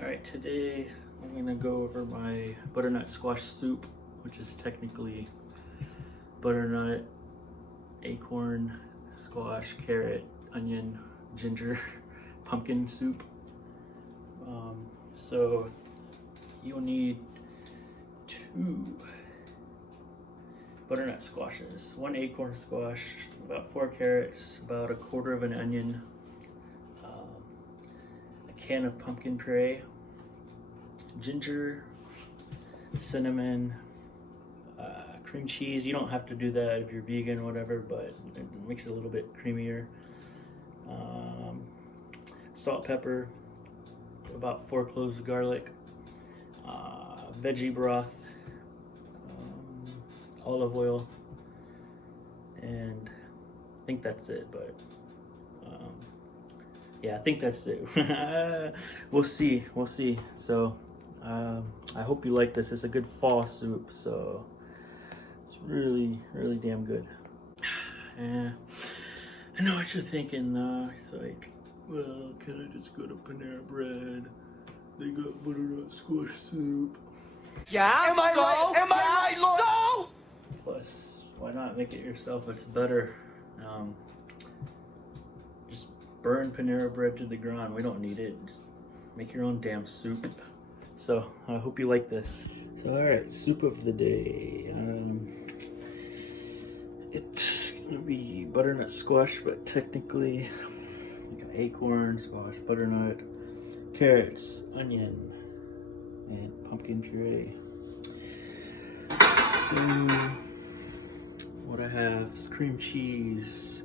Alright, today I'm gonna go over my butternut squash soup, which is technically butternut, acorn, squash, carrot, onion, ginger, pumpkin soup. So you'll need 2 butternut squashes, 1 acorn squash, about 4 carrots, about 1/4 of an onion, a can of pumpkin puree, ginger, cinnamon, cream cheese. You don't have to do that if you're vegan or whatever, but it makes it a little bit creamier. Salt, pepper, about 4 cloves of garlic, veggie broth, olive oil, and I think that's it, but yeah, I think that's it. we'll see. So I hope you like this. It's a good fall soup, so it's really damn good. Yeah, I know what you're thinking though. It's like, well, can I just go to Panera Bread? They got butternut squash soup. Yeah, am I right? Am I right, Lord? So? Plus, why not make it yourself? It's better. Just burn Panera Bread to the ground. We don't need it. Just make your own damn soup. So I hope you like this. So, all right, soup of the day. It's gonna be butternut squash, but technically you got acorn, squash, butternut, carrots, onion, and pumpkin puree. So what I have is cream cheese,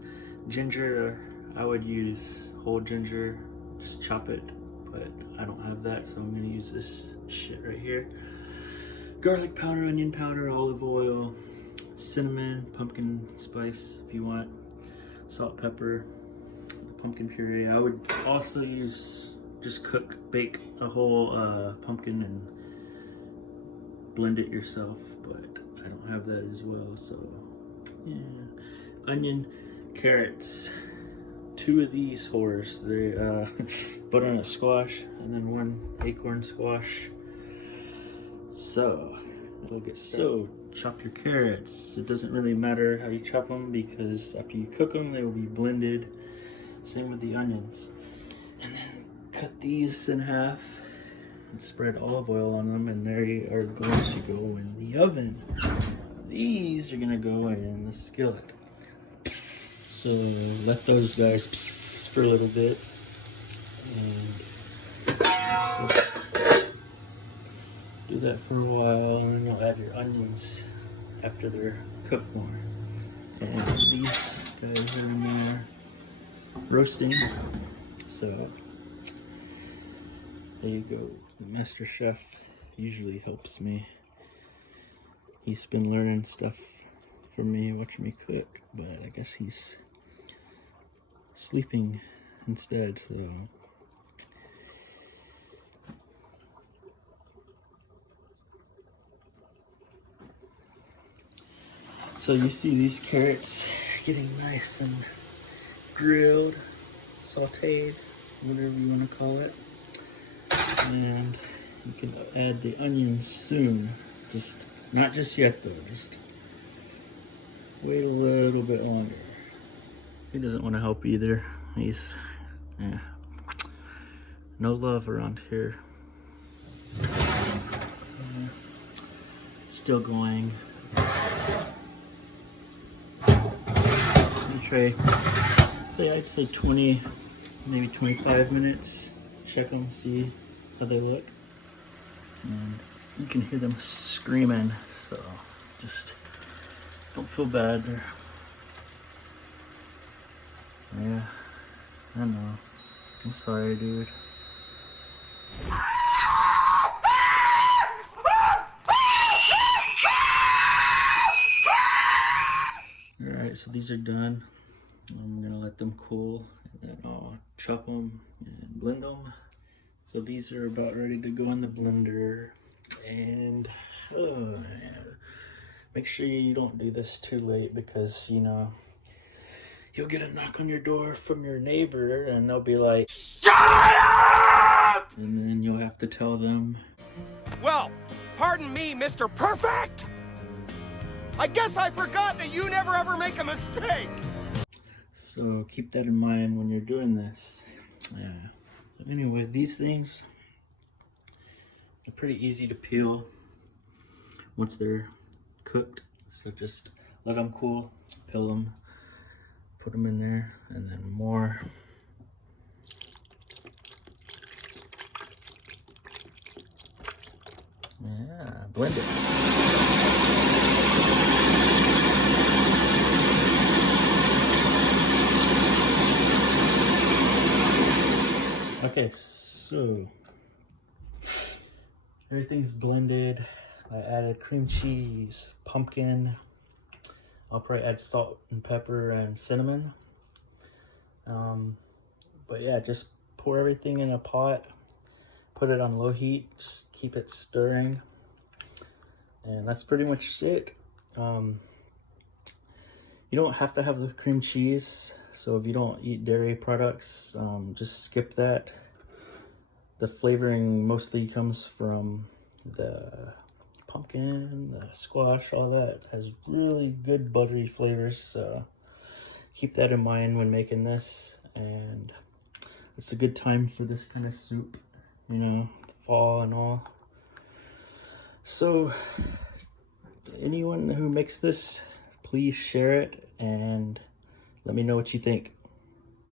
ginger. I would use whole ginger, just chop it, but I don't have that, so I'm gonna use this shit right here. Garlic powder, onion powder, olive oil, cinnamon, pumpkin spice if you want, salt, pepper, pumpkin puree. I would also use, just bake a whole pumpkin and blend it yourself, but I don't have that as well, so yeah. Onion, carrots, 2 of these whores. They're butternut squash, and then 1 acorn squash. So we'll get started. So chop your carrots. It doesn't really matter how you chop them because after you cook them, they will be blended. Same with the onions. And then cut these in half and spread olive oil on them, and they are going to go in the oven. These are gonna go in the skillet. So let those guys for a little bit, and do that for a while, and then you'll add your onions after they're cooked more. And these guys are in there roasting. So there you go. The master chef usually helps me. He's been learning stuff from me, watching me cook, but I guess he's sleeping instead, so. So you see these carrots getting nice and grilled, sauteed, whatever you want to call it. And you can add the onions soon. Not just yet though, just wait a little bit longer. He doesn't want to help either. He's, no love around here. Still going. Try, I'd say 20, maybe 25 minutes. Check them, see how they look. And you can hear them screaming, so just don't feel bad. Yeah, I know. I'm sorry, dude. Alright, so these are done. I'm gonna let them cool, and then I'll chop them and blend them. So these are about ready to go in the blender. And make sure you don't do this too late, because you know you'll get a knock on your door from your neighbor and they'll be like, "Shut up!" And then you'll have to tell them. Well, pardon me, Mr. Perfect! I guess I forgot that you never ever make a mistake! So keep that in mind when you're doing this. Yeah. So anyway, these things are pretty easy to peel once they're cooked. So just let them cool, peel them, put them in there, and then more. Yeah, blend it. Okay, so everything's blended. I added cream cheese, pumpkin. I'll probably add salt and pepper and cinnamon. But yeah, just pour everything in a pot, put it on low heat, just keep it stirring. And that's pretty much it. You don't have to have the cream cheese. So if you don't eat dairy products, just skip that. The flavoring mostly comes from the pumpkin, the squash, all that has really good buttery flavors. So keep that in mind when making this. And it's a good time for this kind of soup, you know, fall and all. So anyone who makes this, please share it and let me know what you think.